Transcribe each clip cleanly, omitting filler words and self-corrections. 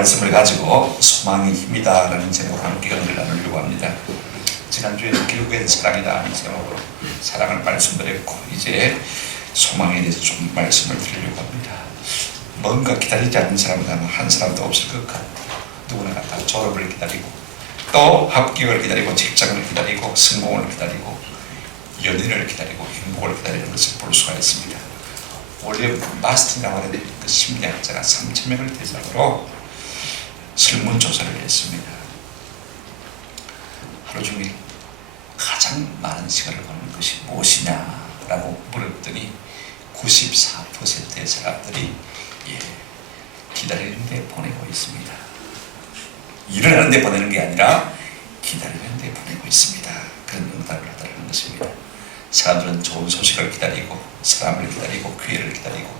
말씀을 가지고 소망이 힘이다 라는 제목으로 함께 은혜를 나누려고 합니다. 지난주에는 결국엔 사랑이다 하는 제목으로 사랑을 말씀드렸고, 이제 소망에 대해서 좀 말씀을 드리려고 합니다. 뭔가 기다리지 않는 사람은 한 사람도 없을 것 같고, 누구나 다 졸업을 기다리고 또 합격을 기다리고 직장을 기다리고 성공을 기다리고 연인을 기다리고 행복을 기다리는 것을 볼 수가 있습니다. 원래 마스틴이라고 하는 그 심리학자가 3,000명을 대상으로 설문조사를 했습니다. 하루 종일 가장 많은 시간을 보내는 것이 무엇이냐라고 물었더니 94%의 사람들이 기다리는데 보내고 있습니다. 일을 하는데 보내는 게 아니라 기다리는데 보내고 있습니다. 그런 응답을 하더라는 것입니다. 사람들은 좋은 소식을 기다리고, 사람을 기다리고, 기회를 기다리고,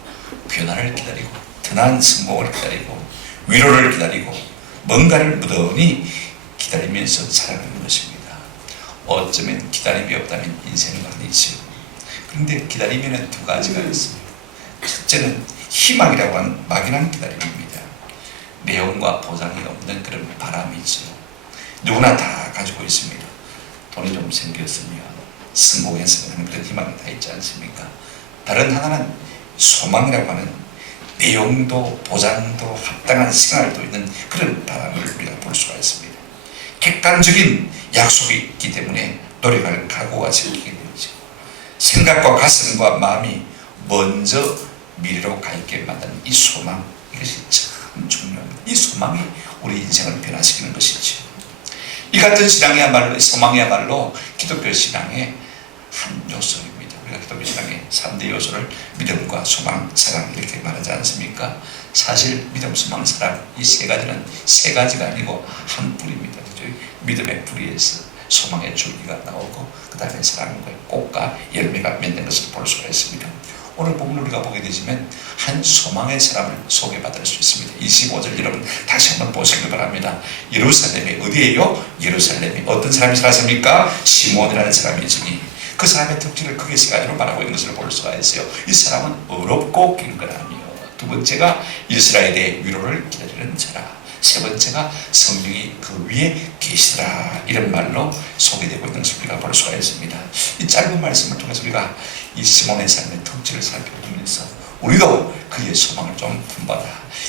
변화를 기다리고, 든한 성공을 기다리고, 위로를 기다리고, 뭔가를 무던히 기다리면서 살아가는 것입니다. 어쩌면 기다림이 없다면 인생은 아니지요. 그런데 기다리면 두 가지가 있어요. 첫째는 희망이라고 하는 막연한 기다림입니다. 내용과 보장이 없는 그런 바람이죠. 누구나 다 가지고 있습니다. 돈이 좀 생겼으면, 성공했으면 하는 그런 희망이 다 있지 않습니까? 다른 하나는 소망이라고 하는 내용도 보장도 합당한 생활도 있는 그런 바람을 우리가 볼 수가 있습니다. 객관적인 약속이 있기 때문에 노력할 각오가 생기게 되죠. 생각과 가슴과 마음이 먼저 미래로 가 있게 만드는 이 소망, 이것이 참 중요합니다. 이 소망이 우리 인생을 변화시키는 것이죠. 이 같은 신앙이야말로, 소망이야말로 기독교 신앙의 한 요소입니다. 우리가 기독교 신앙의 3대 요소를 믿음과 소망, 사랑 이렇게 말하지 않습니까? 사실 믿음, 소망, 사랑 이 세 가지는 세 가지가 아니고 한 뿌리입니다. 믿음의 뿌리에서 소망의 줄기가 나오고 그 다음에 사랑의 꽃과 열매가 맺는 것을 볼 수가 있습니다. 오늘 본문을 우리가 보게 되지만 한 소망의 사람을 소개받을 수 있습니다. 25절 여러분 다시 한번 보시기 바랍니다. 예루살렘이 어디예요? 예루살렘이 어떤 사람이 살았습니까? 시몬이라는 사람이 있으니 그 사람의 특징을 크게 세 가지로 말하고 있는 것을 볼 수가 있어요. 이 사람은 어렵고 경건하며, 두 번째가 이스라엘의 위로를 기다리는 자라, 세 번째가 성령이 그 위에 계시더라, 이런 말로 소개되고 있는 것을 우리가 볼 수가 있습니다. 이 짧은 말씀을 통해서 우리가 이 시몬의 삶의 특질을 살펴보면서 우리도 그의 소망을 좀 품받아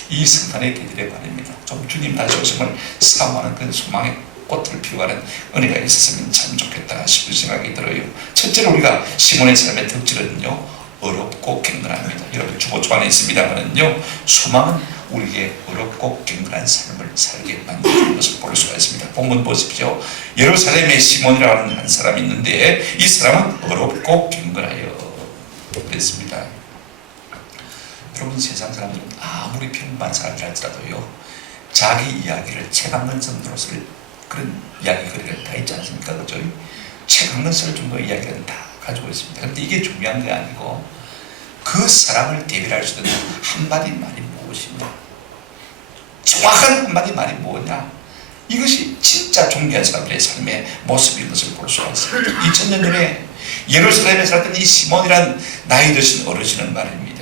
이 성탄의 계절에 말입니다. 좀 주님 다시 오심을 사모하는 그런 소망의 꽃을 피워가는 은혜가 있었으면 참 좋겠다 싶은 생각이 들어요. 첫째로 우리가 시몬의 삶의 특질은요, 어렵고 경건합니다. 여러분 주보초 안에 있습니다만은요, 소망은 우리에게 어렵고 경건한 삶을 살게 만드는 것을 볼 수가 있습니다. 본문 보십시오. 예루살렘에 시몬이라는 한 사람이 있는데 이 사람은 어렵고 경건하여 그랬습니다. 여러분 세상 사람들은 아무리 평범한 사람들 할지라도요, 자기 이야기를 책 한 권 정도로 쓸 그런 이야기거리가 다 있지 않습니까? 그죠? 책 한 권 쓸 정도 이야기는 다 가지고 있습니다. 그런데 이게 중요한 게 아니고 그 사람을 대비할 수 있는 한마디 말이 무엇이냐, 정확한 한마디 말이 뭐냐, 이것이 진짜 존귀한 사람들의 삶의 모습인 것을 볼 수가 있습니다. 2000년 전에 예루살렘에 살았던 이 시몬이란 나이 드신 어르신은 말입니다.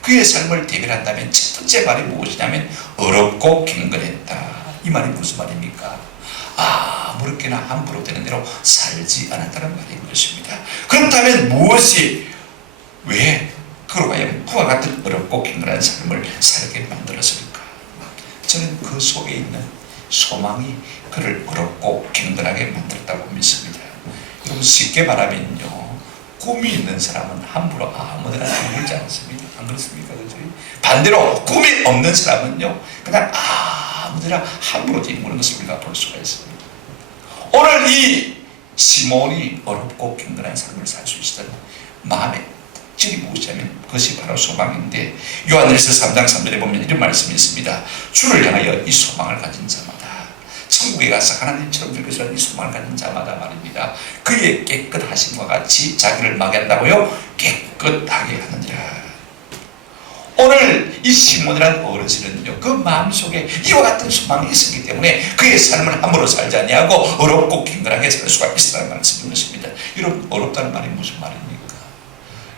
그의 삶을 대비한다면 첫 번째 말이 무엇이냐면 어렵고 경건했다. 이 말이 무슨 말입니까? 아무렇게나 함부로 되는 대로 살지 않았다는 말인 것입니다. 그렇다면 무엇이 왜 그로 하여금 그와 같은 어렵고 경건한 삶을 살게 만들었을까? 저는 그 속에 있는 소망이 그를 어렵고 경건하게 만들었다고 믿습니다. 여러분 쉽게 말하면요, 꿈이 있는 사람은 함부로 아무데나 들지 않습니다. 안 그렇습니까? 그죠? 반대로 꿈이 없는 사람은요, 그냥 아무데나 함부로 뛰는 것을 우리가 볼 수가 있습니다. 오늘 이 시몬이 어렵고 경건한 삶을 살 수 있었던 마음의 특징이 무엇이냐면 그것이 바로 소망인데, 요한일서 3장 3절에 보면 이런 말씀이 있습니다. 주를 향하여 이 소망을 가진 자마다, 천국에 가서 하나님처럼 될 것이라는 이 소망을 가진 자마다 말입니다, 그의 깨끗하심과 같이 자기를 막연다고요, 깨끗하게 하느니라. 오늘 이 시몬이라는 어르신은요, 그 마음속에 이와 같은 소망이 있었기 때문에 그의 삶을 함부로 살지 아니하고 어렵고 경건하게 살 수가 있었다는 말씀인 것입니다. 여러분 어렵다는 말이 무슨 말입니까?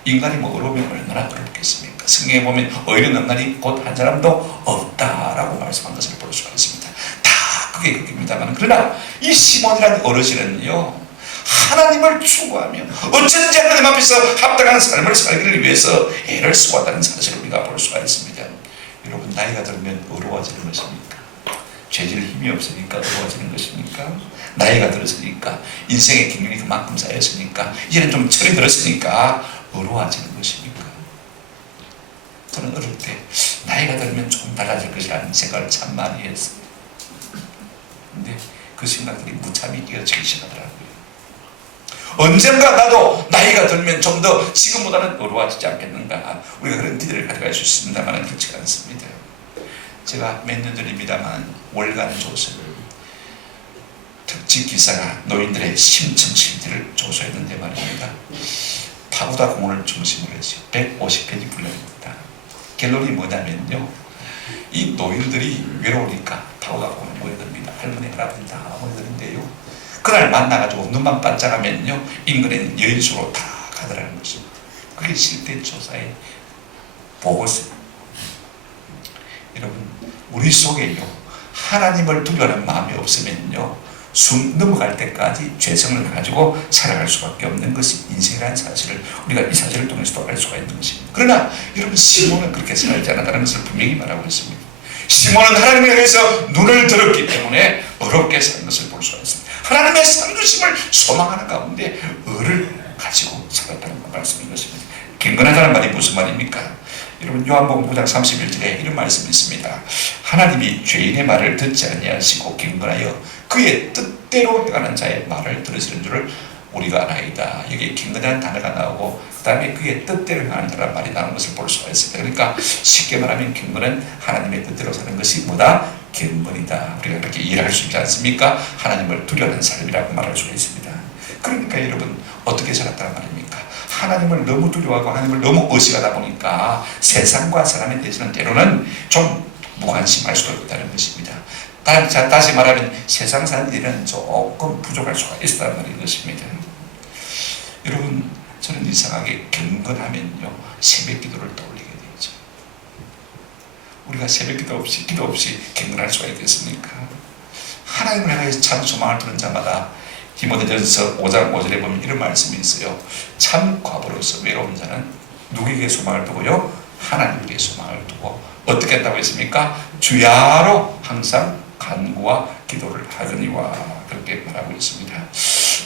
인간이 뭐 어려우면 얼마나 어렵겠습니까? 성경에 보면 의인 없는 날이 곧 한 사람도 없다라고 말씀한 것을 볼 수가 있습니다. 다 그게 그겁니다만, 그러나 이 시몬이라는 어르신은요, 하나님을 추구하며 어쩐지 하나님 앞에서 합당한 삶을 살기를 위해서 애를 쓰았다는 사실을 우리가 볼 수가 있습니다. 여러분, 나이가 들면 어려워지는 것입니까? 죄질 힘이 없으니까 어려워지는 것입니까? 나이가 들었으니까, 인생의 경륜이 그만큼 쌓였으니까, 이제는 좀 철이 들었으니까 어려워지는 것입니까? 저는 어릴 때 나이가 들면 조금 달라질 것이라는 생각을 참 많이 했어요. 근데 그 생각들이 무참히 이어지기 시작하더라고요. 언젠가 나도 나이가 들면 좀 더 지금보다는 어려워지지 않겠는가, 우리가 그런 기대를 가져갈 수 있습니다만 그렇지 않습니다. 제가 몇 년 전입니다만 월간 조서를, 특집 기사가 노인들의 심층 실태를 조사했는데 말입니다. 파고다 공원을 중심으로 해서 150편이 분량입니다. 결론이 뭐냐면요, 이 노인들이 외로우니까 파고다 공원에 모여듭니다. 할머니, 할아버지 다 모여드는데요, 그날 만나가지고 눈만 반짝하면요, 인근에는 여인수로 다 가더라는 것입니다. 그게 실태 조사의 보고서입니다. 여러분, 우리 속에요, 하나님을 두려워하는 마음이 없으면요, 숨 넘어갈 때까지 죄성을 가지고 살아갈 수밖에 없는 것이 인생이라는 사실을 우리가 이 사실을 통해서도 알 수가 있는 것입니다. 그러나 여러분, 시몬은 그렇게 살지 않았다는 것을 분명히 말하고 있습니다. 시몬은 하나님에 대해서 눈을 들었기 때문에 어렵게 사는 것을 볼 수가 있습니다. 하나님의 상주심을 소망하는 가운데 의를 가지고 살았다는 말씀인 것입니다. 경건하다는 말이 무슨 말입니까? 여러분, 요한복음 9장 31절에 이런 말씀이 있습니다. 하나님이 죄인의 말을 듣지 아니하시고 경건하여 그의 뜻대로 행하는 자의 말을 들으시는 줄을 우리가 아나이다. 여기에 경건이라는 단어가 나오고 그 다음에 그의 뜻대로 행하는 자라는 말이 나오는 것을 볼 수가 있습니다. 그러니까 쉽게 말하면 경건은 하나님의 뜻대로 사는 것이 뭐다? 경건이다. 우리가 그렇게 이해를 할 수 있지 않습니까? 하나님을 두려워하는 삶이라고 말할 수가 있습니다. 그러니까 여러분, 어떻게 살았다는 말입니까? 하나님을 너무 두려워하고 하나님을 너무 의식하다 보니까 세상과 사람에 대해서는 때로는 좀 무관심할 수도 있다는 것입니다. 다시 말하면 세상 사람들은 조금 부족할 수가 있다는 말인 것입니다. 여러분, 저는 이상하게 경건하면요, 새벽 기도를 떠올리게 되죠. 우리가 새벽 기도 없이 경건할 수가 있겠습니까? 하나님을 향해서 참 소망을 두는 자마다 디모데전서 5장 5절에 보면 이런 말씀이 있어요. 참 과부로서 외로운 자는 누구에게 소망을 두고요? 하나님께 소망을 두고 어떻게 했다고 했습니까? 주야로 항상 간구와 기도를 하거니와, 그렇게 말하고 있습니다.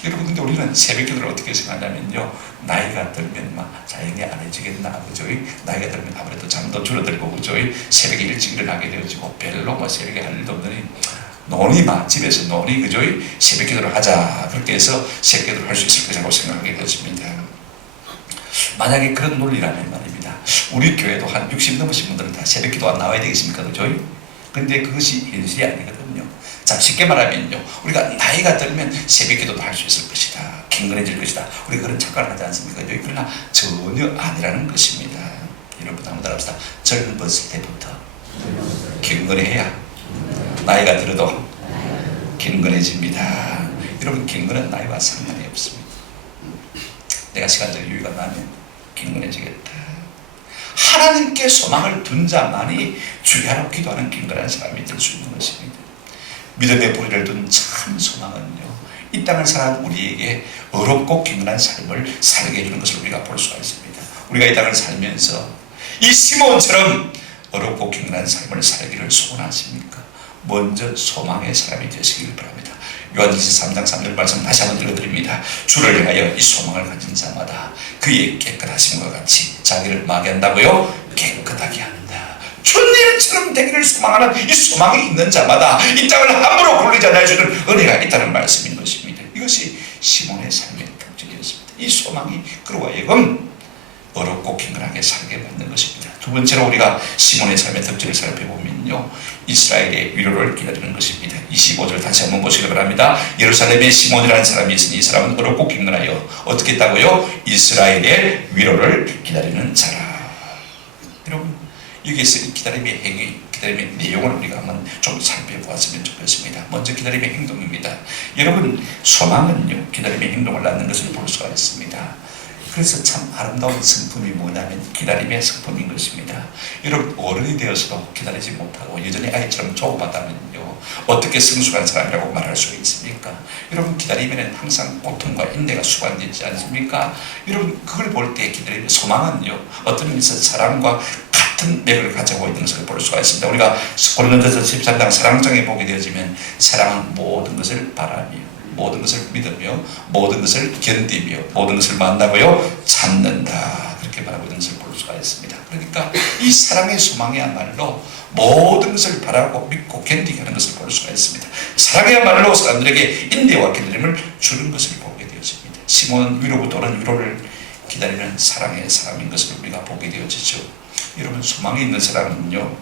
여러분, 근데 우리는 새벽 기도를 어떻게 생각하냐면요, 나이가 들면 막 자연히 안 해지겠나, 그죠? 나이가 들면 아무래도 잠도 줄어들고, 그죠? 새벽에 일찍 일어나게 되어지고, 별로 뭐 새벽에 할 일도 없더니 논이 막 집에서 논이, 그죠? 새벽 기도를 하자, 그렇게 해서 새벽 기도를 할 수 있을 것이라고 생각하게 되었습니다. 만약에 그런 논리라면 말입니다, 우리 교회도 한 60 넘으신 분들은 다 새벽 기도 안 나와야 되겠습니까, 그죠? 근데 그것이 현실이 아니거든요. 자, 쉽게 말하면요, 우리가 나이가 들면 새벽 기도도 할 수 있을 것이다, 경건해질 것이다, 우리가 그런 착각을 하지 않습니까? 그러나 전혀 아니라는 것입니다. 여러분, 한번 따라합시다. 젊었을 때부터 경건해야 나이가 들어도 경건해집니다. 여러분, 경건은 나이와 상관이 없습니다. 내가 시간적 여유가 나면 경건해지겠다. 하나님께 소망을 둔 자만이 주야로 기도하는 경건한 사람이 될 수 있는 것입니다. 믿음의 뿌리를 둔 참 소망은요, 이 땅을 살아온 우리에게 어렵고 경건한 삶을 살게 해주는 것을 우리가 볼 수가 있습니다. 우리가 이 땅을 살면서 이 시몬처럼 어렵고 경건한 삶을 살기를 소원하십니까? 먼저 소망의 사람이 되시길 바랍니다. 요한일서 3장 3절 말씀 다시 한번 읽어드립니다. 주를 향하여 이 소망을 가진 자마다 그의 깨끗하심과 같이 자기를 마게 한다고요? 깨끗하게 한다. 주님처럼 되기를 소망하는 이 소망이 있는 자마다 이 땅을 함부로 굴리지 않아 주는 은혜가 있다는 말씀인 것입니다. 이것이 시몬의 삶의 특징이었습니다. 이 소망이 그로 하여금 어렵고 경건하게 살게 만든 것입니다. 두 번째로 우리가 시몬의 삶의 특징을 살펴보면요, 이스라엘의 위로를 기다리는 것입니다. 25절 다시 한번 보시기 바랍니다. 예루살렘에 시몬이라는 사람이 있으니 이 사람은 어렵고 경건하여 어떻게 했다고요? 이스라엘의 위로를 기다리는 자라. 여러분, 여기에서 기다림의 행위, 기다림의 내용을 우리가 한번 좀 살펴보았으면 좋겠습니다. 먼저 기다림의 행동입니다. 여러분, 소망은요, 기다림의 행동을 낳는 것을 볼 수가 있습니다. 그래서 참 아름다운 성품이 뭐냐면 기다림의 성품인 것입니다. 여러분 어른이 되어서도 기다리지 못하고 여전히 아이처럼 조급하다면요 어떻게 성숙한 사람이라고 말할 수가 있습니까? 여러분 기다리면 항상 고통과 인내가 수반되지 않습니까? 여러분 그걸 볼 때 기다리는 소망은요 어떤 면에서 사랑과 같은 맥을 가지고 있는 것을 볼 수가 있습니다. 우리가 고린도전서 13장 사랑장에 보게 되어지면 사랑은 모든 것을 바라며 모든 것을 믿으며 모든 것을 견디며 모든 것을 만나고요 찾는다 그렇게 말하고 있는 것을 볼 수가 있습니다. 그러니까 이 사랑의 소망이야말로 모든 것을 바라고 믿고 견디게 하는 것을 볼 수가 있습니다. 사랑이야말로 사람들에게 인내와 견디림을 주는 것을 보게 되어집니다. 시몬은 위로부터 오는 위로를 기다리는 사랑의 사람인 것을 우리가 보게 되어지죠. 여러분 소망이 있는 사람은요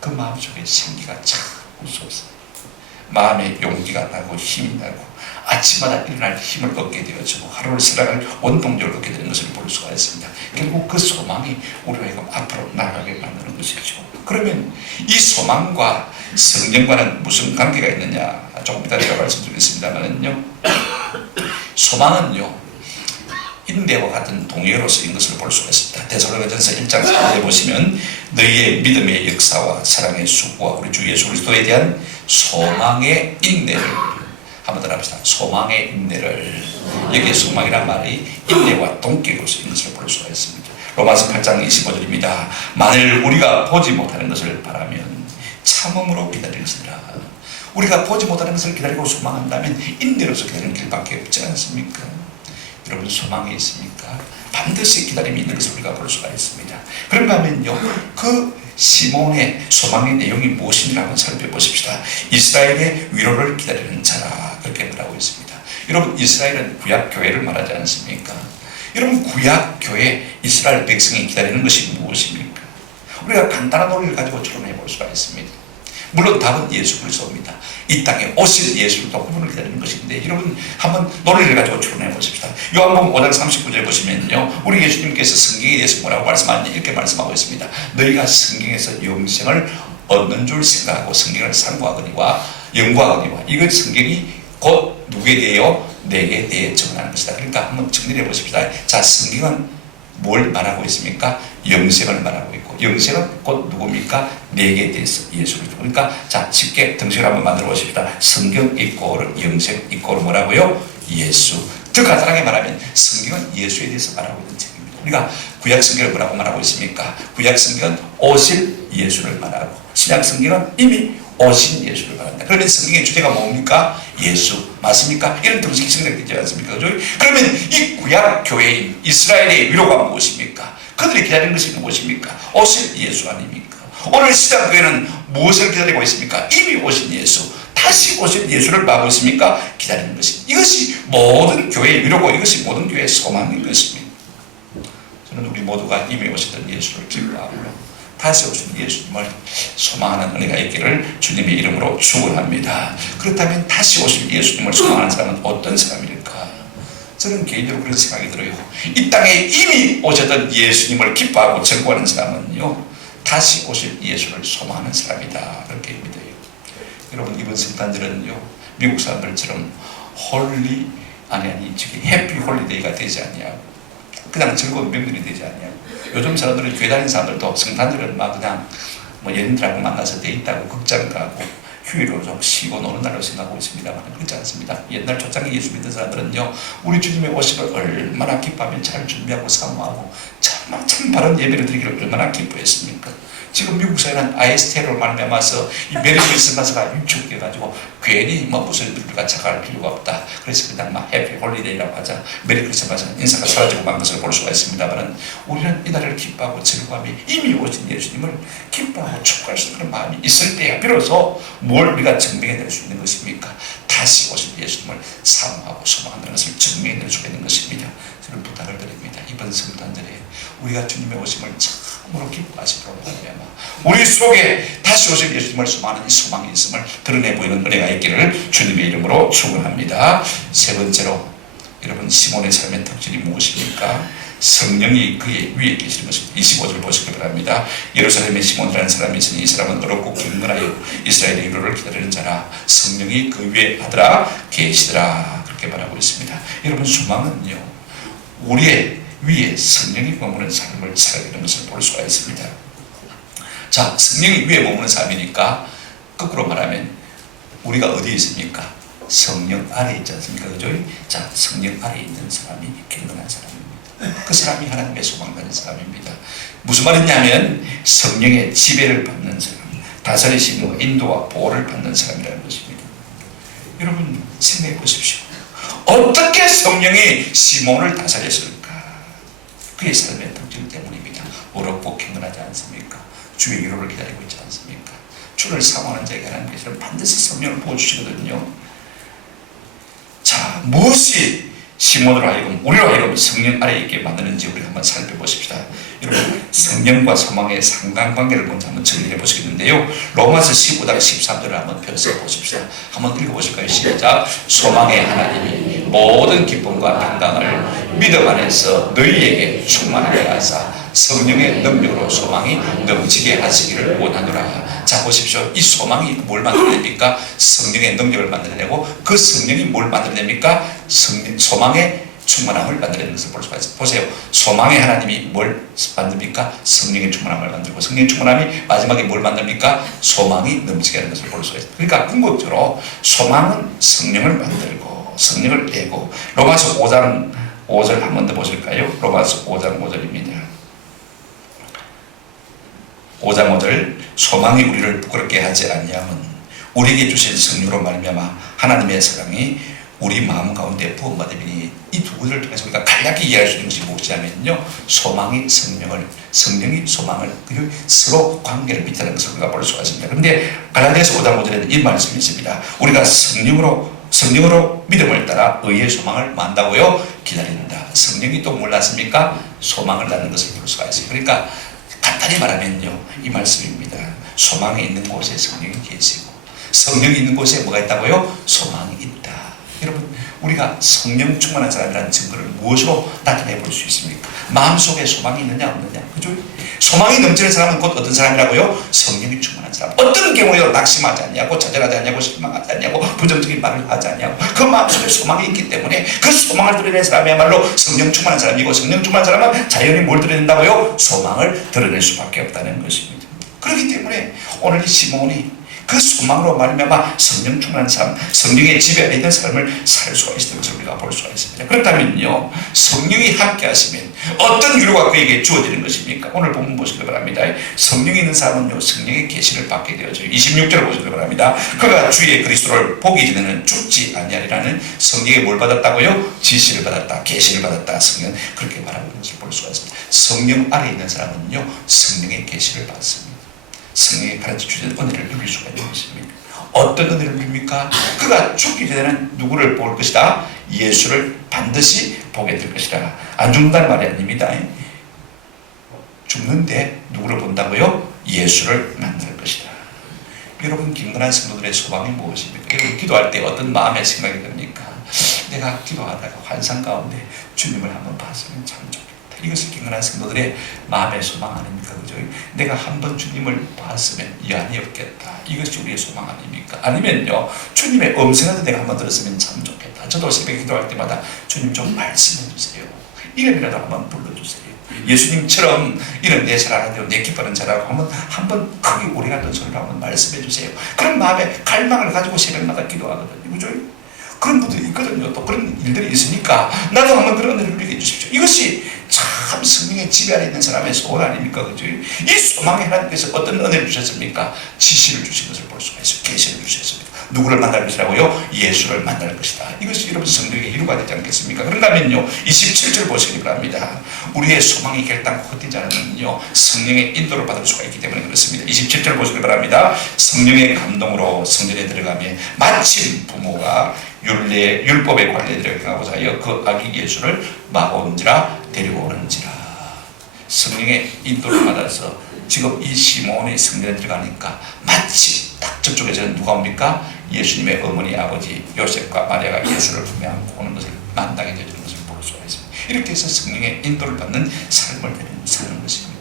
그 마음속에 생기가 자꾸 솟아요. 마음에 용기가 나고 힘이 나고 아침마다 일어날 힘을 얻게 되어지고 하루를 살아갈 원동력을 얻게 되는 것을 볼 수가 있습니다. 결국 그 소망이 우리가 앞으로 나아가게 만드는 것이죠. 그러면 이 소망과 성령과는 무슨 관계가 있느냐 조금 이따 제가 말씀드리겠습니다만은요 소망은요 인내와 같은 동의어로 쓰인 것을 볼 수가 있습니다. 데살로니가전서 1장 4절에 보시면 너희의 믿음의 역사와 사랑의 수고와 우리 주 예수 그리스도에 대한 소망의 인내를 한번 더 합시다. 소망의 인내를 여기에 소망이란 말이 인내와 동격으로 쓰인 것을 볼 수가 있습니다. 로마서 8장 25절입니다. 만일 우리가 보지 못하는 것을 바라면 참음으로 기다리시리라. 우리가 보지 못하는 것을 기다리고 소망한다면 인내로서 기다리는 길밖에 없지 않습니까? 여러분 소망이 있습니까? 반드시 기다림이 있는 것을 우리가 볼 수가 있습니다. 그런가 하면요 그 시몬의 소망의 내용이 무엇인지 한번 살펴보십시다. 이스라엘의 위로를 기다리는 자라 그렇게 말하고 있습니다. 여러분 이스라엘은 구약교회를 말하지 않습니까? 여러분 구약교회 이스라엘 백성이 기다리는 것이 무엇입니까? 우리가 간단한 논리를 가지고 추론해 볼 수가 있습니다. 물론 답은 예수 그리스도입니다. 이 땅에 오실 예수를 또 그분을 기다리는 것인데 여러분 한번 논리를 가지고 추론해 보십시다. 요한복음 5장 39절에 보시면요 우리 예수님께서 성경에 대해서 뭐라고 말씀하느냐 이렇게 말씀하고 있습니다. 너희가 성경에서 영생을 얻는 줄 생각하고 성경을 상고하거니와 연구하거니와 이것 성경이 곧 누구에 대해요? 내게 대해 증언하는 것이다. 그러니까 한번 정리해 보십시다. 자 성경은 뭘 말하고 있습니까? 영생을 말하고 있고 영생은 곧 누굽니까? 내게 대해서 예수 그리스도. 그러니까 자 쉽게 등식을 한번 만들어 보십시다. 성경 이꼬르 영생 이꼬르 뭐라고요? 예수. 더 간단하게 말하면 성경은 예수에 대해서 말하고 있는 책입니다. 우리가 구약 성경을 뭐라고 말하고 있습니까? 구약 성경은 오실 예수를 말하고 신약 성경은 이미 오신 예수를 말합니다. 그러면 성경의 주제가 뭡니까? 예수 맞습니까? 이런 등식이 생략되지 않습니까? 그러면 이 구약 교회인 이스라엘의 위로가 무엇입니까? 그들이 기다리는 것이 무엇입니까? 오실 예수 아닙니까? 오늘 시장 교회는 무엇을 기다리고 있습니까? 이미 오신 예수, 다시 오실 예수를 바라고 있습니까? 기다리는 것이 이것이 모든 교회의 위로고 이것이 모든 교회의 소망인 것입니다. 저는 우리 모두가 이미 오시던 예수를 기뻐하고 다시 오신 예수님을 소망하는 은혜가 있기를 주님의 이름으로 축원합니다. 그렇다면 다시 오실 예수님을 소망하는 사람은 어떤 사람일까? 저는 개인적으로 그런 생각이 들어요. 이 땅에 이미 오셨던 예수님을 기뻐하고 즐거워하는 사람은요 다시 오실 예수를 소망하는 사람이다 그렇게 믿어요. 여러분 이번 성탄절은요 미국 사람들처럼 홀리 아니 지금 해피 홀리데이가 되지 않냐고 그냥 즐거운 명절이 되지 않냐고. 요즘 사람들은 교회 다니는 사람들도 성탄절은 막 그냥 뭐 연인들하고 만나서 데이트하고 극장 가고 휴일로 좀 쉬고 노는 날로 생각하고 있습니다만 그렇지 않습니다. 옛날 초창기 예수 믿는 사람들은요 우리 주님의 오심을 얼마나 기뻐하며 잘 준비하고 사모하고 참 바른 예배를 드리기를 얼마나 기뻐했습니까? 지금 미국 사회는 IST로 말미암아서 이 메리 크리스마스가 위축돼가지고 괜히 뭐 무슨 우리가 착각할 필요가 없다. 그래서 그냥 막 해피 홀리데이라고 하자. 메리 크리스마스는 인사가 사라지고 만 것을 볼 수가 있습니다만 우리는 이날을 기뻐하고 즐거워하며 이미 오신 예수님을 기뻐하고 축하할 수 있는 그런 마음이 있을 때야 비로소 뭘 우리가 증명해낼 수 있는 것입니까? 다시 오신 예수님을 사모하고 소망하는 것을 증명해낼 수 있는 것입니다. 저는 부탁을 드립니다. 이번 성탄절에 우리가 주님의 오심을 참으로 기뻐하시도록 말미암아 우리 속에 다시 오실 예수님을 소망하는 이 소망이 있음을 드러내 보이는 은혜가 있기를 주님의 이름으로 축원합니다. 세 번째로 여러분 시몬의 삶의 특징이 무엇입니까? 성령이 그의 위에 계시는 것입니다. 25절 보시기 바랍니다. 예루살렘에 시몬이라는 사람이 있으니 이 사람은 어렵고 경건하여 이스라엘의 위로를 기다리는 자라 성령이 그 위에 받으라 계시더라 그렇게 말하고 있습니다. 여러분 소망은요 우리의 위에 성령이 머무는 삶을 살게 되는 것을 볼 수가 있습니다. 자, 성령이 위에 머무는 삶이니까 거꾸로 말하면 우리가 어디에 있습니까? 성령 아래에 있지 않습니까? 그죠? 자, 성령 아래에 있는 사람이 경건한 사람입니다. 그 사람이 하나님의 소망받는 사람입니다. 무슨 말이냐면 성령의 지배를 받는 사람, 다스리심과 인도와 보호를 받는 사람이라는 것입니다. 여러분 생각해 보십시오. 어떻게 성령이 시몬을 다스렸을까? 그의 삶의 특징 때문입니다. 어렵고 경건하지 않습니까? 주의 위로를 기다리고 있지 않습니까? 주를 사모하는 자에게 하나님께서는 반드시 성령을 부어주시거든요. 자, 무엇이 시몬으로 하여금 우리로 하여금 성령 아래에 있게 만드는지 우리가 한번 살펴보십시다. 여러분 성령과 소망의 상관관계를 먼저 한번 정리해 보시겠는데요. 로마서 15장 13절을 한번 펴서 보십시다. 한번 읽어보실까요? 시작. 소망의 하나님이 모든 기쁨과 평강을 믿음 안에서 너희에게 충만하게 하사 성령의 능력으로 소망이 넘치게 하시기를 원하노라. 자, 보십시오. 이 소망이 뭘 만들어냅니까? 성령의 능력을 만들어내고 그 성령이 뭘 만들어냅니까? 소망의 충만함을 만들어내는 것을 볼 수가 있습니다. 보세요. 소망의 하나님이 뭘 만듭니까? 성령의 충만함을 만들고 성령의 충만함이 마지막에 뭘 만듭니까? 소망이 넘치게 하는 것을 볼 수가 있습니다. 그러니까 궁극적으로 소망은 성령을 만들고 성령을 내고 로마서 5장 5절 한 번 더 보실까요? 로마서 5장 5절입니다. 5장 5절 소망이 우리를 부끄럽게 하지 아니함은 우리에게 주신 성령으로 말미암아 하나님의 사랑이 우리 마음 가운데 부음받음이니 이 두 구절을 통해서 우리가 간략히 이해할 수 있는 것이 무엇이냐면요, 소망이 성령을, 성령이 소망을, 그리고 서로 관계를 빚다는 것을 우리가 볼 수가 있습니다. 그런데 갈라디아서 5장 5절에는 이 말씀이 있습니다. 우리가 성령으로 믿음을 따라 의의 소망을 만다고요 기다린다. 성령이 또 몰랐습니까? 소망을 낳는 것을 볼 수가 있어요. 그러니까 간단히 말하면요, 이 말씀입니다. 소망이 있는 곳에 성령이 계시고 성령이 있는 곳에 뭐가 있다고요? 소망이 있다. 여러분, 우리가 성령 충만한 사람이라는 증거를 무엇으로 나타내 볼 수 있습니까? 마음속에 소망이 있느냐 없느냐, 그죠? 소망이 넘치는 사람은 곧 어떤 사람이라고요? 성령이 충만한 사람. 어떤 경우에도 낙심하지 않냐고, 좌절하지 않냐고, 실망하지 않냐고, 부정적인 말을 하지 않냐고, 그 마음속에 소망이 있기 때문에 그 소망을 드러낸 사람이야말로 성령 충만한 사람이고, 성령 충만한 사람은 자연히 뭘 드러낸다고요? 소망을 드러낼 수밖에 없다는 것입니다. 그렇기 때문에 오늘 이 시몬이 그 소망으로 말미암아 성령 충만한 삶, 성령의 지배 아래 있는 삶을 살 수가 있는 것을 우리가 볼 수가 있습니다. 그렇다면요, 성령이 함께 하시면 어떤 위로가 그에게 주어지는 것입니까? 오늘 본문 보시기 바랍니다. 성령이 있는 사람은요, 성령의 계시를 받게 되어져요. 26절을 보시기 바랍니다. 그가 주의 그리스도를 보기 전에는 죽지 아니하리라는 성령의 뭘 받았다고요? 지시를 받았다, 계시를 받았다. 성령 그렇게 말하는 것을 볼 수가 있습니다. 성령 아래 있는 사람은요, 성령의 계시를 받습니다. 성령의 가르쳐 주신 은혜를 누릴 수가 있는 것입니다. 어떤 은혜를 누립니까? 그가 죽기 전에는 누구를 볼 것이다? 예수를 반드시 보게 될 것이다. 안 죽는다는 말이 아닙니다. 죽는데 누구를 본다고요? 예수를 만날 것이다. 여러분, 김근한 성도들의 소망이 무엇입니까? 여러분, 기도할 때 어떤 마음의 생각이 듭니까? 내가 기도하다가 환상 가운데 주님을 한번 봤으면 참 좋겠다. 이것이 김근한 성도들의 마음의 소망 아닙니까? 그죠? 내가 한번 주님을 봤으면 여한이 없겠다. 이것이 우리의 소망 아닙니까? 아니면요, 주님의 음성을 내가 한번 들었으면 참 좋겠다. 저도 새벽에 기도할 때마다 주님 좀 말씀해 주세요. 이름이라도 한번 불러주세요. 예수님처럼 이런 내 사랑하고 내 기뻐하는 자라고 한번 크게 우리가 하던 소리를 한번 말씀해 주세요. 그런 마음의 갈망을 가지고 새벽마다 기도하거든요. 그죠? 그런 분들이 있거든요. 또 그런 일들이 있으니까 나도 한번 그런 은혜를 누리게 해주십시오. 이것이 참 성령의 지배 아래 있는 사람의 소원 아닙니까? 그죠? 이 소망에 하나님께서 어떤 은혜를 주셨습니까? 지시를 주신 것을 볼 수가 있어요. 계시를 주셨습니다. 누구를 만날 것이라고요? 예수를 만날 것이다. 이것이 여러분 성령의 이루가 되지 않겠습니까? 그런다면요, 27절 보시기 바랍니다. 우리의 소망이 결단코 헛되지 않으면요, 성령의 인도를 받을 수가 있기 때문에 그렇습니다. 27절 보시기 바랍니다. 성령의 감동으로 성전에 들어가며 마침 부모가 율법의 관례들을 행하고자 하여 그 아기 예수를 마음지라 데리고 오는지라. 성령의 인도를 받아서 지금 이 시몬의 성전에 들어가니까 마치 딱 저쪽에서는 누가 옵니까? 예수님의 어머니 아버지 요셉과 마리아가 예수를 품에 안고 오는 것을 만나게 되는 것을 볼 수가 있습니다. 이렇게 해서 성령의 인도를 받는 삶을 사는 것입니다.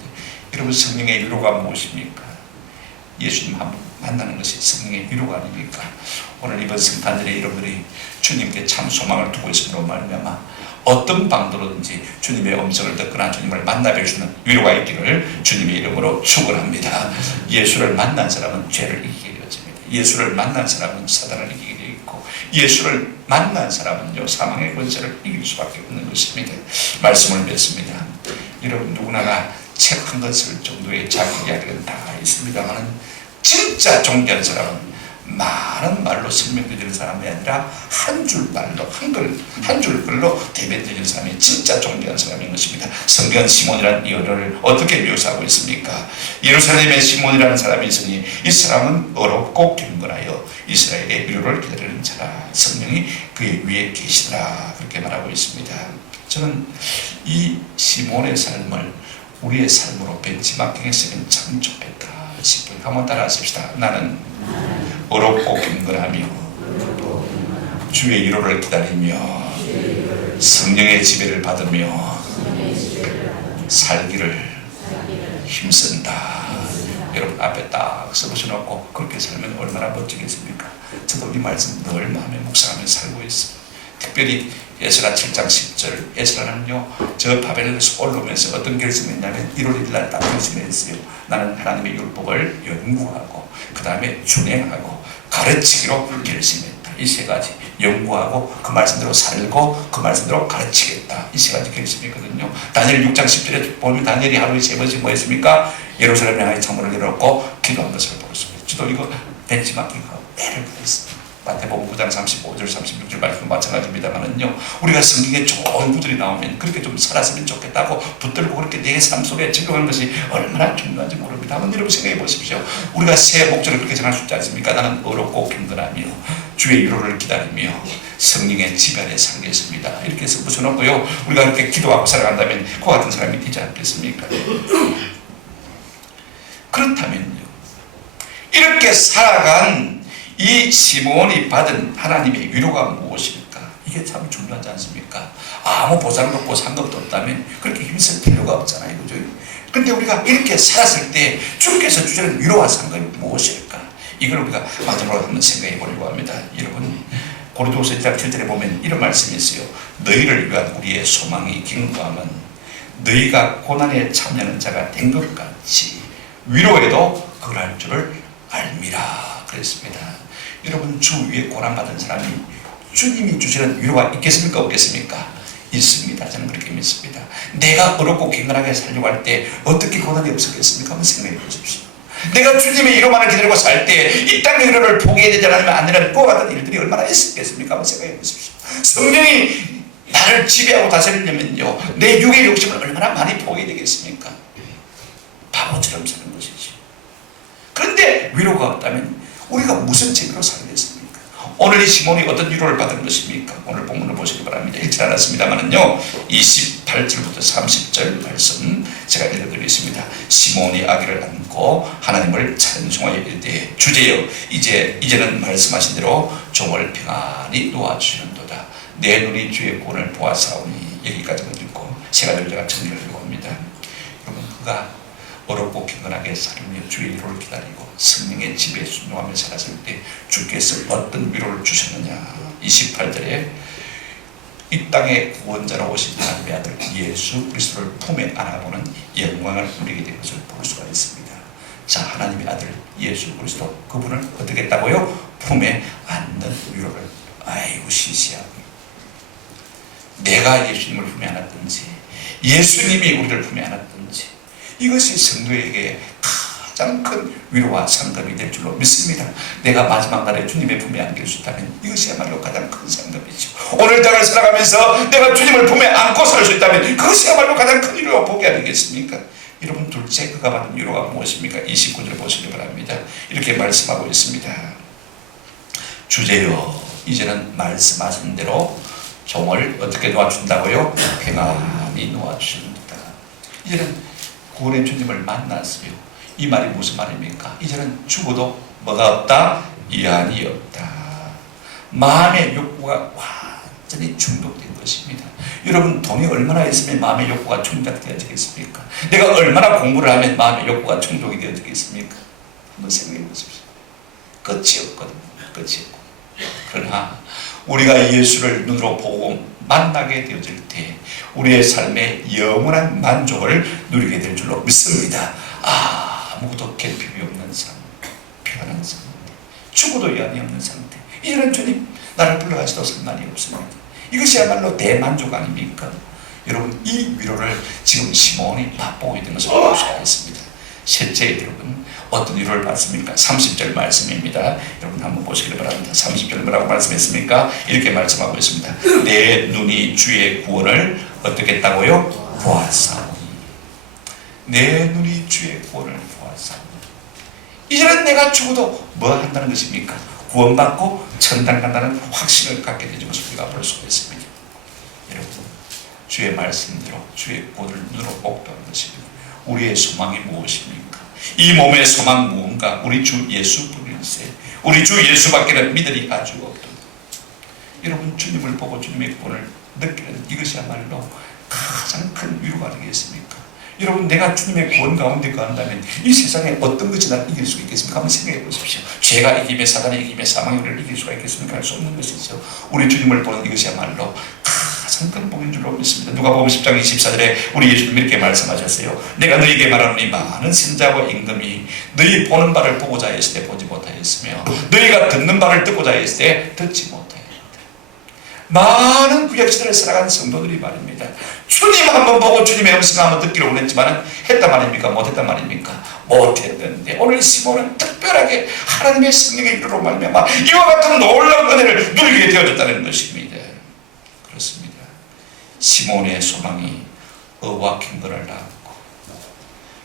여러분, 성령의 위로가 무엇입니까? 예수님 한번 만나는 것이 성령의 위로가 아닙니까? 오늘 이번 성탄절에 여러분들이 주님께 참 소망을 두고 있음으로 말미암아 어떤 방도로든지 주님의 음성을 듣거나 주님을 만나 뵐 수 있는 위로가 있기를 주님의 이름으로 축원합니다. 예수를 만난 사람은 죄를 이기게 되어집니다. 예수를 만난 사람은 사단을 이기게 되어 있고, 예수를 만난 사람은요 사망의 권세를 이길 수밖에 없는 것입니다. 말씀을 맺습니다. 여러분 누구나가 책 한 권 쓸 정도의 자기 이야기는 다 있습니다만, 진짜 존귀한 사람은 많은 말로 설명되는 사람이 아니라 한 줄 말로 한 줄 글로 대변되는 사람이 진짜 존귀한 사람인 것입니다. 성경은 시몬이라는 이어를 어떻게 묘사하고 있습니까? 예루살렘에 시몬이라는 사람이 있으니 이 사람은 어렵고 경건하여 이스라엘의 위로를 기다리는 자라, 성령이 그의 위에 계시더라, 그렇게 말하고 있습니다. 저는 이 시몬의 삶을 우리의 삶으로 벤치마킹했으면 참 좋겠다 싶어요. 한번 따라 하십시다. 나는 어렵고 경건하며 주의 위로를 기다리며 성령의 지배를 받으며 살기를 힘쓴다. 여러분 앞에 딱 써보셔놓고 그렇게 살면 얼마나 멋지겠습니까? 저도 이 말씀 늘 마음에 묵상하면서 살고 있어요. 특별히 에스라 7장 10절, 에스라는요 저 바벨론에서 올라오면서 어떤 결심을 했냐면 1월 1일 날 딱 결심을 했어요. 나는 하나님의 율법을 연구하고 그 다음에 준행하고 가르치기로 결심했다. 이 세 가지, 연구하고 그 말씀대로 살고 그 말씀대로 가르치겠다, 이 세 가지 결심이거든요. 다니엘 6장 10절에 보면 다니엘이 하루에 3번씩 뭐 했습니까? 예루살렘 향해 창문을 열었고 기도한 것을 보였습니다. 저도 이거 벤치마킹하고 매를 보였습니다. 마태복음 9장 35절 36절 말씀 마찬가지입니다만은요, 우리가 성경에 좋은 구들이 나오면 그렇게 좀 살았으면 좋겠다고 붙들고 그렇게 내 삶 속에 적용하는 것이 얼마나 중요한지 모릅니다. 한번 여러분 생각해 보십시오. 우리가 새 목적을 그렇게 정할 수 있지 않습니까? 나는 어렵고 경건하며 주의 위로를 기다리며 성령의 지배에 살겠습니다. 이렇게 해서 붙여놓고요, 우리가 그렇게 기도하고 살아간다면 그와 같은 사람이 되지 않겠습니까? 그렇다면요, 이렇게 살아간 이 시몬이 받은 하나님의 위로가 무엇일까? 이게 참 중요하지 않습니까? 아무 보상도 없고 상급도 없다면 그렇게 힘쓸 필요가 없잖아요, 그죠? 근데 우리가 이렇게 살았을 때 주께서 주시는 위로와 상급이 무엇일까? 이걸 우리가 마지막으로 한번 생각해 보려고 합니다. 여러분, 고린도후서 1장 7절에 보면 이런 말씀이 있어요. 너희를 위한 우리의 소망이 견고함은 너희가 고난에 참여하는 자가 된 것 같이 위로에도 그럴 줄을 알미라, 그랬습니다. 여러분, 주 위에 고난받은 사람이 주님이 주시는 위로가 있겠습니까? 없겠습니까? 있습니다. 저는 그렇게 믿습니다. 내가 어렵고 경건하게 살려고 할 때 어떻게 고난이 없었겠습니까? 한번 생각해 보십시오. 내가 주님의 위로만을 기다리고 살 때 이 땅의 위로를 포기해야 되지 않으면 안 되는 그와 같은 일들이 얼마나 있었겠습니까? 한번 생각해 보십시오. 성령이 나를 지배하고 다스리려면요, 내 육의 욕심을 얼마나 많이 포기해야 되겠습니까? 바보처럼 사는 것이지. 그런데 위로가 없다면 우리가 무슨 재미로 살겠습니까? 오늘 이 시몬이 어떤 위로를 받은 것입니까? 오늘 본문을 보시기 바랍니다. 읽지 않았습니다만은요, 28절부터 30절 말씀 제가 읽어드리겠습니다. 시몬이 아기를 안고 하나님을 찬송하여 이르되 주제여 이제는 말씀하신 대로 종을 평안히 놓아주시는도다. 내 눈이 주의 구원을 보아사오니, 여기까지만 읽고 세 가지를 제가 정리하려고 합니다. 여러분, 그가 어렵고 경건하게 살며 주의 위로를 기다리고 성령의 지배에 순종하며 살았을 때 주께서 어떤 위로를 주셨느냐. 28절에 이 땅에 구원자로 오신 하나님의 아들 예수 그리스도를 품에 안아보는 영광을 누리게 된 것을 볼 수가 있습니다. 자, 하나님의 아들 예수 그리스도, 그분을 어떻게 했다고요? 품에 안는 위로를. 아이고 시시하고, 내가 예수님을 품에 안았든지 예수님이 우리를 품에 안았든지 이것이 성도에게 가장 큰 위로와 상급이 될 줄로 믿습니다. 내가 마지막 날에 주님의 품에 안길 수 있다면 이것이야말로 가장 큰 상급이죠. 오늘 땅을 살아가면서 내가 주님을 품에 안고 살 수 있다면 그것이야말로 가장 큰 위로와 복이 아니겠습니까? 여러분, 둘째 그가 받은 위로가 무엇입니까? 29절 보시기 바랍니다. 이렇게 말씀하고 있습니다. 주제여 이제는 말씀하신 대로 종을 어떻게 놓아준다고요? 평안히 놓아주십니다. 이제는 구원의 주님을 만났어요. 이 말이 무슨 말입니까? 이제는 죽어도 뭐가 없다? 이한이 없다. 마음의 욕구가 완전히 중독된 것입니다. 여러분, 돈이 얼마나 있으면 마음의 욕구가 충족되어지겠습니까? 내가 얼마나 공부를 하면 마음의 욕구가 충족이 되어지겠습니까? 한번 생각해 보십시오. 끝이 없거든요. 끝이 없고. 그러나 우리가 예수를 눈으로 보고 만나게 되어질 때 우리의 삶에 영원한 만족을 누리게 될 줄로 믿습니다. 아무것도 결핍이 없는 삶, 평안한 삶, 죽어도 여한이 없는 상태. 이런 주님 나를 불러가시도 상관이 없습니다. 이것이야말로 대만족 아닙니까? 여러분, 이 위로를 지금 시몬이 맛보고 있는 것을 볼 수가 있습니다. 셋째, 여러분 어떤 위로를 받습니까? 30절 말씀입니다. 여러분 한번 보시기 바랍니다. 30절 뭐라고 말씀했습니까? 이렇게 말씀하고 있습니다. 내 눈이 주의 구원을 어떻게 했다고요? 보았사오니. 내 눈이 주의 구원을 보았사오니. 이제는 내가 죽어도 뭐 한다는 것입니까? 구원받고 천당 간다는 확신을 갖게 되는 것을 우리가 볼 수가 있습니다. 여러분, 주의 말씀대로 주의 구원을 눈으로 목도하는 것입니다. 우리의 소망이 무엇입니까? 이 몸의 소망 무언가? 우리 주 예수뿐일세. 우리 주 예수밖에는 믿으리 아주 없도다. 여러분, 주님을 보고 주님의 구원을 느끼는 이것이야말로 가장 큰 위로가 되겠습니까? 여러분, 내가 주님의 구원 가운데 거한다면 이 세상에 어떤 것이 나를 이길 수 있겠습니까? 한번 생각해 보십시오. 죄가 이기며 사단이 이기며 사망이 우리를 이길 수가 있겠습니까? 할 수 없는 것이죠. 우리 주님을 보는 이것이야말로 가장 큰 복인 줄로 믿습니다. 누가복음 10장 24절에 우리 예수님 이렇게 말씀하셨어요. 내가 너희에게 말하노니 많은 신자와 임금이 너희 보는 바를 보고자 했을 때 보지 못하였으며 너희가 듣는 바를 듣고자 했을 때 듣지 못하였다. 많은 구약시대를 살아간 성도들이 말입니다. 주님 한번 보고 주님의 음성 한번 듣기를 원했지만 했단 말입니까? 못했단 말입니까? 못했는데 오늘 시몬은 특별하게 하나님의 성령의 이루로 말미암아 이와 같은 놀라운 은혜를 누리게 되어졌다는 것입니다. 그렇습니다. 시몬의 소망이 의와 갱건을 낳았고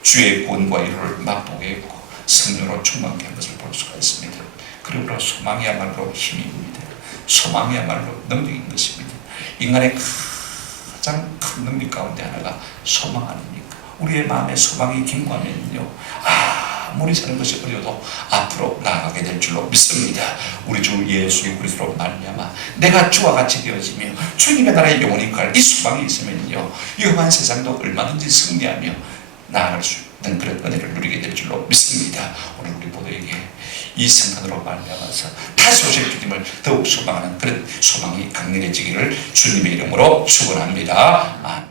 주의 구원과 이루를 맛보게 했고 성령으로 충만케 한 것을 볼 수가 있습니다. 그러므로 소망이야말로 힘입니다. 소망이야말로 능력인 것입니다. 인간의 가장 큰 능력 가운데 하나가 소망 아닙니까? 우리의 마음에 소망이 견고하면요, 아무리 사는 것이 어려도 앞으로 나아가게 될 줄로 믿습니다. 우리 주 예수 그리스도로 말미암아 내가 주와 같이 되어지며 주님의 나라에 영원히 갈 이 소망이 있으면요, 위험한 세상도 얼마든지 승리하며 나아갈 수 있는 그런 은혜를 누리게 될 줄로 믿습니다. 오늘 우리 모두에게 이 생각으로 말미암아서 다시 오실 주님을 더욱 소망하는 그런 소망이 강렬해지기를 주님의 이름으로 축원합니다. 아멘.